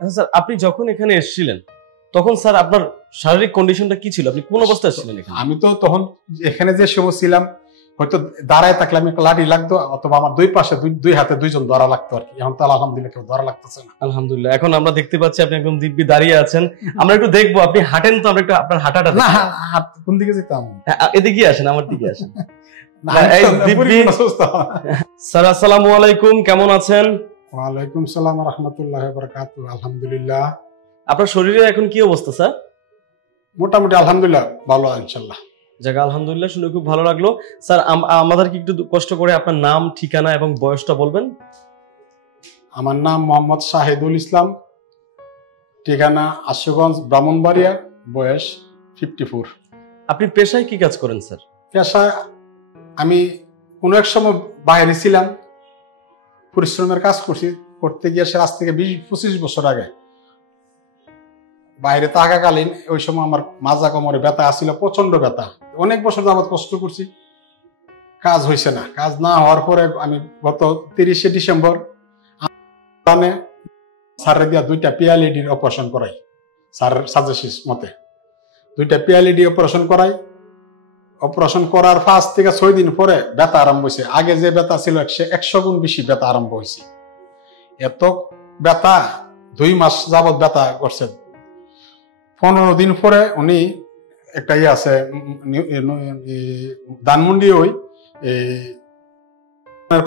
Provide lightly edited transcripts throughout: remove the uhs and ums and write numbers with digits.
আচ্ছা স্যার, আপনি যখন এখানে এসেছিলেন তখন স্যার আপনার শারীরিক কন্ডিশনটা কি ছিল? আপনি কোন অবস্থায় ছিলেন এখানে? আমি তো তখন এখানে যে সময় ছিলাম, হয়তো দাঁড়ায় থাকলে আমি একটা লাঠি লাগতো, অথবা আমার দুই পাশে দুই হাতে দুইজন ধরা লাগতো আর কি। এখন তো আলহামদুলিল্লাহ কেউ ধরা লাগতেছে না। আলহামদুলিল্লাহ, এখন আমরা দেখতে পাচ্ছি আপনি একদম দিব্যি দাঁড়িয়ে আছেন। আমরা একটু দেখবো আপনি হাঁটেন তো, আমরা একটু আপনার হাঁটাটা না, দেখি। হাত কোন দিকে যেতাম? এদিকে আসেন, আমার দিকে আসেন। না, এই দিব্যি। সুস্থ। স্যার আসসালামু আলাইকুম, কেমন আছেন? ওয়ালাইকুম সালাম ওয়া রাহমাতুল্লাহি ওয়া বারাকাতুহু। আলহামদুলিল্লাহ। আপনার শরীরে এখন কি অবস্থা স্যার? মোটামুটি আলহামদুলিল্লাহ ভালো, ইনশাআল্লাহ। যাক আলহামদুলিল্লাহ, শুনে খুব ভালো লাগলো। স্যার আমাদেরকে একটু কষ্ট করে আপনার নাম, ঠিকানা এবং বয়সটা বলবেন। আমার নাম মোহাম্মদ শাহিদুল ইসলাম, ঠিকানা আশুগঞ্জ, ব্রাহ্মণবাড়িয়া, বয়স 54। আপনি পেশায় কি কাজ করেন স্যার? পেশায় আমি কোনো এক সময় বাইরে ছিলাম, পরিশ্রমের কাজ করতে গিয়ে সে আজ থেকে 20-25 বছর আগে বাইরে থাকাকালীন ওই সময় আমার মাজা কোমরে ব্যথা আসছিল, প্রচন্ড ব্যথা। অনেক বছর যাবত কষ্ট করছি, কাজ হয়েছে না। কাজ না হওয়ার পরে আমি গত 30শে ডিসেম্বর স্যারের দিয়া 2টা পিএলইডির অপারেশন করাই। স্যারের সাজেশন মতে 2টা পিএলইডি অপারেশন করাই। অপারেশন করার 5 থেকে 6 দিন পরে ব্যথা আরম্ভ হয়েছে। আগে যে ব্যথা ছিল 100 গুণ বেশি ব্যথা আরম্ভ হয়েছে। এত ব্যথা 2 মাস যাবত ব্যথা করছে। 15 দিন পরে উনি একটা আছে ধানমন্ডি ওই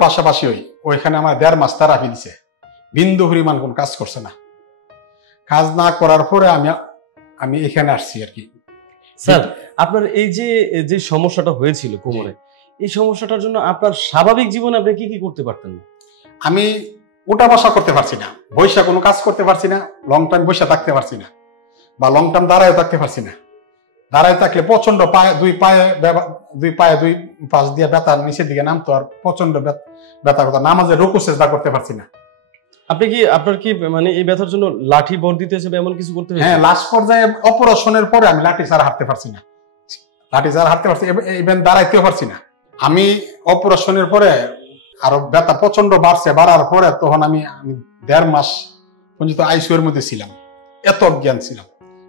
পাশাপাশি ওইখানে আমার 1.5 মাস থেরাপি দিছে। বিন্দু পরিমাণ কোন কাজ করছে না। কাজ না করার পরে আমি এখানে আসছি আর কি। স্যার আপনার এই যে সমস্যাটা হয়েছিল কোমরে, এই সমস্যাটার জন্য আপনার স্বাভাবিক জীবনে আপনি কি কি করতে পারতেন না? আমি উঠা বসা করতে পারছি না, বৈশা কোনো কাজ করতে পারছি না, লং টাইম বৈশা থাকতে পারছি না, বা লং টাইম দাঁড়ায় থাকতে পারছি না। দাঁড়ায় থাকলে প্রচন্ড দুই পায়ে দুই পাশ দিয়ে ব্যথা নিচের দিকে নামতো, আর প্রচন্ড ব্যথা কথা। নামাজে রুকু সেজদা করতে পারছি না। আপনার কি মানে এই ব্যথার জন্য লাঠি ভর দিতে হয়েছে, এমন কিছু করতে হয়েছে? হ্যাঁ, লাস্ট পর্যায়ে অপারেশনের পরে আমি লাঠি ছাড়া হাঁটতে পারছি না, ইভেন দাঁড়াইতেও পারছি না। আমি অপারেশনের পরে আরো ব্যথা প্রচন্ড বাড়ার পরে তখন আমি 1.5 মাস পর্যন্ত আইসিইউর মধ্যে ছিলাম। এত অজ্ঞান ছিলাম।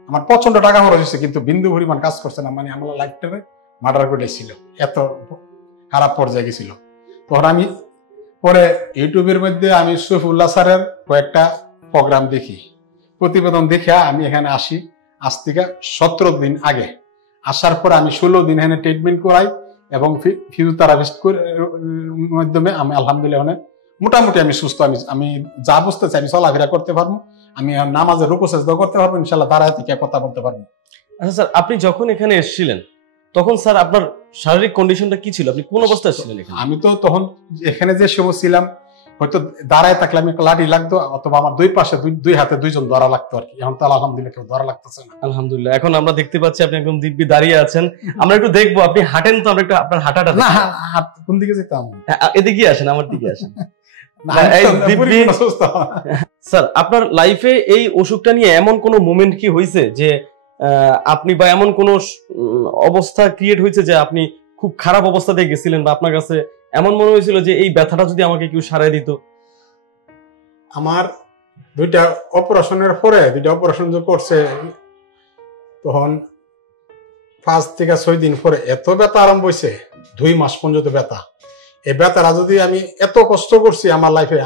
আমার প্রচন্ড টাকা খরচ হয়েছে, কিন্তু বিন্দু পরিমাণ কাজ করছে না। মানে আমার লাইফটাকে মার্ডার করে ছিল, এত খারাপ পর্যায়ে গেছিল। তখন আমি পরে ইউটিউবের মধ্যে আমি সৈফুল্লাহ স্যারের কয়েকটা প্রোগ্রাম দেখি, প্রতিবেদন দেখে আমি এখানে আসি। আজ থেকে 17 দিন আগে আসার পরে আমি 16 দিন এখানে ট্রিটমেন্ট করাই, এবং ফিজিওথেরাপিস্ট মাধ্যমে আমি আলহামদুলিল্লাহ মোটামুটি আমি সুস্থ। আমি যা বুঝতে চাই, আমি চলাফেরা করতে পারবো, আমি নামাজে রুকু সেজদা করতে পারবো, ইনশাআল্লাহ দাঁড়ায় থেকে কথা বলতে পারবো। আচ্ছা স্যার, আপনি যখন এখানে এসেছিলেন তখন স্যার আপনার শারীরিক কন্ডিশনটা কি ছিল? আপনি কোন অবস্থায় ছিলেন এখানে? আমি তো তখন এখানে যে সময় ছিলাম, হয়তো দাঁড়ায় থাকলে আমি একটা লাঠি লাগতো, অথবা আমার দুই পাশে দুই হাতে দুইজন ধরা লাগতো আর কি। এখন তো আলহামদুলিল্লাহ কেউ ধরা লাগতেছে না। আলহামদুলিল্লাহ, এখন আমরা দেখতে পাচ্ছি আপনি একদম দিব্যি দাঁড়িয়ে আছেন। আমরা একটু দেখবো আপনি হাঁটেন তো, আমরা একটু আপনার হাঁটাটা না, দেখি। হাত কোন দিকে যেতাম? এদিকে আসেন, আমার দিকে আসেন। সুস্থ। স্যার আপনার লাইফে এই অসুখটা নিয়ে এমন কোন মোমেন্ট কি হয়েছে যে আপনি, বা এমন কোন অবস্থা ক্রিয়েট হয়েছে যে আপনি খুব খারাপ অবস্থাতে গেছিলেন, বা আপনার কাছে এমন মনে হয়েছিল যে এই ব্যথাটা যদি আমাকে কেউ সারাই দিত? আমার 2টা অপারেশনের পরে 2টা অপারেশন যে করছে, তখন 5 থেকে 6 দিন পরে এত ব্যথা আরম্ভ হয়েছে, 2 মাস পর্যন্ত ব্যথা। এই ব্যথাটা যদি আমি এত কষ্ট করছি আমার লাইফে,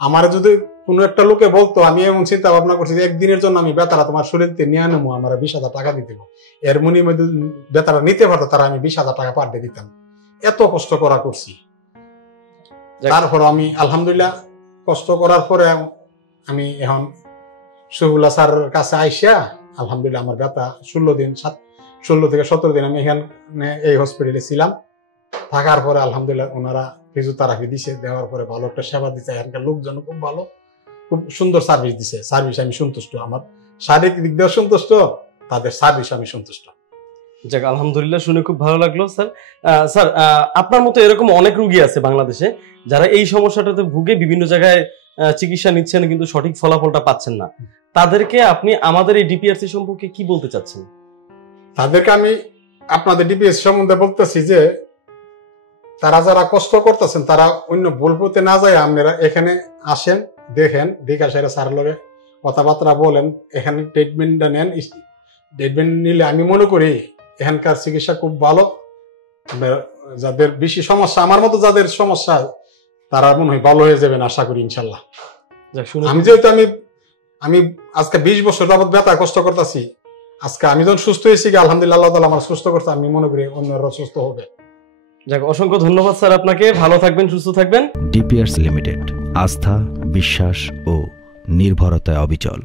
আমার যদি কোনো একটা লোকে বলতো, আমি এমন চিন্তা ভাবনা করছি যে একদিনের জন্য আমি ব্যথাটা তোমার শরীর থেকে নিয়ে নেবো, আমার 20,000 টাকা দিতে হবে। এর মনি মধ্যে ব্যথাটা নিতে পারতো, তারা আমি 20,000 টাকা পার ডে দিতাম। এত কষ্ট করা করছি। তারপর আমি আলহামদুলিল্লাহ কষ্ট করার পরে আমি এখন সৈফুল্লাহ স্যারের কাছে আইসা আলহামদুলিল্লাহ আমার ব্যথা 16 থেকে 17 দিন আমি এখানে এই হসপিটালে ছিলাম। থাকার পরে আলহামদুলিল্লাহ ওনারা ফিজিওথেরাপি দিছে, দেওয়ার পরে ভালো একটা সেবা দিচ্ছে। এখানকার লোকজন খুব ভালো, খুব সুন্দর সার্ভিস দিছে। সার্ভিস আমি সন্তুষ্ট, আমার শারীরিক দিক দিয়েও সন্তুষ্ট, তাদের সার্ভিস আমি সন্তুষ্ট। যাক আলহামদুলিল্লাহ, শুনে খুব ভালো লাগলো স্যার। স্যার আপনার মতো এরকম অনেক রোগী আছে বাংলাদেশে যারা এই সমস্যাটাতে ভুগে বিভিন্ন জায়গায় চিকিৎসা নিচ্ছেন, কিন্তু সঠিক ফলাফলটা পাচ্ছেন না। তাদেরকে আপনি আমাদের এই ডিপিআরসি সম্পর্কে কি বলতে চাচ্ছেন? তাদেরকে আমি আপনাদের ডিপিআরসি সম্বন্ধে বলতেছি যে তারা যারা কষ্ট করতেছেন, তারা অন্য ভুল পথে না যায় আপনারা এখানে আসেন, দেখেন, দেখা সেরা স্যারের লগে কথাবার্তা বলেন, এখানে ট্রিটমেন্টটা নেন। ট্রিটমেন্ট নিলে আমি মনে করি এখানকার চিকিৎসা খুব ভালো। যাদের বেশি সমস্যা, আমার মতো যাদের সমস্যা, তারা মনে হয় ভালো হয়ে যাবেন আশা করি ইনশাল্লাহ। আমি যেহেতু আমি আজকে 20 বছর যাবত ব্যথা কষ্ট করতেছি, আজকে আমি যখন সুস্থ হয়েছি, আলহামদুলিল্লাহ আল্লাহ তাআলা আমার সুস্থ করতে, আমি মনে করি অন্যরা সুস্থ হবে। যাক, অসংখ্য ধন্যবাদ স্যার আপনাকে। ভালো থাকবেন, সুস্থ থাকবেন। ডিপিআরস লিমিটেড, আস্থা, বিশ্বাস ও নির্ভরতায় অবিচল।